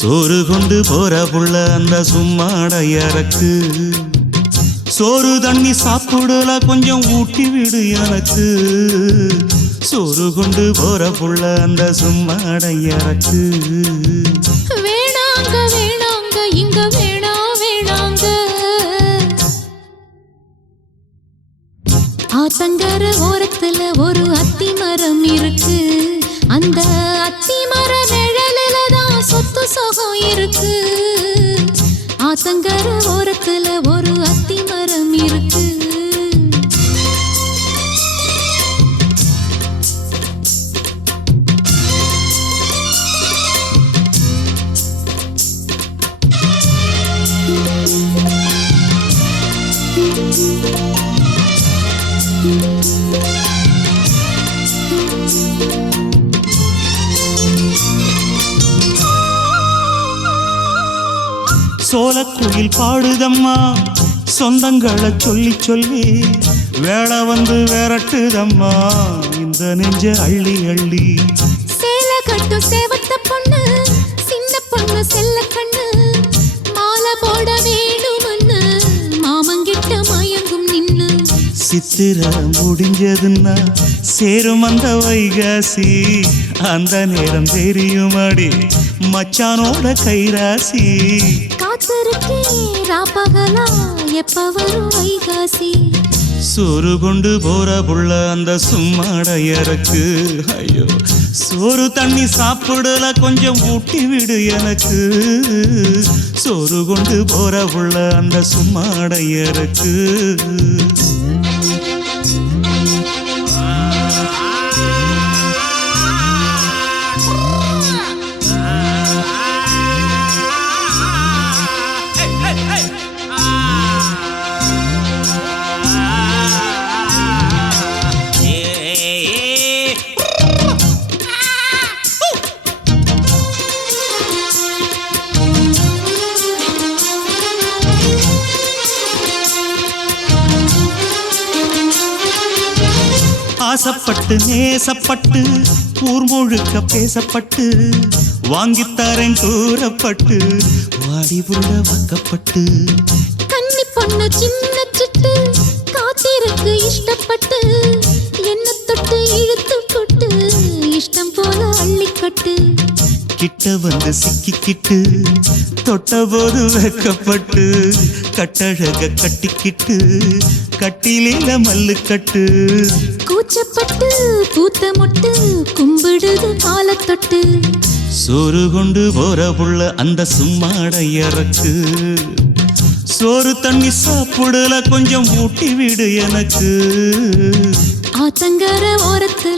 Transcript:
சோறு கொண்டு போற புள்ள அந்த சும்மாடையறக்கு சோறு தண்ணி சாப்பிடல கொஞ்சம் ஊட்டி விடு எனக்கு சோறு கொண்டு போற புள்ள அந்த சும்மாடையறக்கு வேணாங்க வேணாங்க இங்க வேணா வேணாங்க ஆத்தங்கர ஓரத்துல ஒரு அத்தி மரம் இருக்கு அந்த அத்தி மர நிழலில தான் சொத்து சுகம் இருக்கு ஆத்தங்கர ஓரத்துல ஒரு அத்தி மரம் இருக்கு சோலக்குயில் பாடுதம்மா சொந்தங்களை சொல்லி சொல்லி வேளை வந்து விரட்டுதம்மா இந்த நெஞ்ச அள்ளி அள்ளி சேல கட்டு சேவத்த பொண்ணு சின்ன பொண்ணு செல்ல கண்ணு மாலை போட வேணும்னு மாமங்கிட்ட மயங்கும் நின்னு சித்திர முடிஞ்சதுன்னா சேரும் அந்த வைகாசி அந்த நேரம் தெரியுமாடி மச்சானோட கைராசி காத்திருக்கே ராப்பகலா எப்ப வரும் வைகாசி சோறு கொண்டு போற புள்ள அந்த சும்மாடையறக்கு ஐயோ சோறு தண்ணி சாப்பிடல கொஞ்சம் ஊட்டி விடு எனக்கு சோறு கொண்டு போற புள்ள அந்த சும்மாடையறக்கு ஆசப்பட்டு நேசப்பட்டு ஊர் முழுக்க பேசப்பட்டு வாங்கித்தாரன் கூறப்பட்டு வாடி புள்ள வாக்கப்பட்டு கன்னி பொண்ணு சின்ன சிட்டு காத்திருக்கு இஷ்டப்பட்டு என்ன தொட்டு இழுத்து கொட்டு இஷ்டம் போல அள்ளிக்கட்டு கிட்ட வந்து சிக்கிக்கிட்டு தொட்ட போது வெக்கப்பட்டு கட்டழக கட்டிக்கிட்டு கட்டிலேல மல்லு கட்டு கூச்சப்பட்டு பூத்த மொட்டு கும்பிடுது காலத்தொட்டு சோறு கொண்டு போற புள்ள அந்த சும்மாடையறக்கு சோறு தண்ணி சாப்பிடல கொஞ்சம் ஊட்டி விடு எனக்கு ஆத்தங்கர ஓரத்துல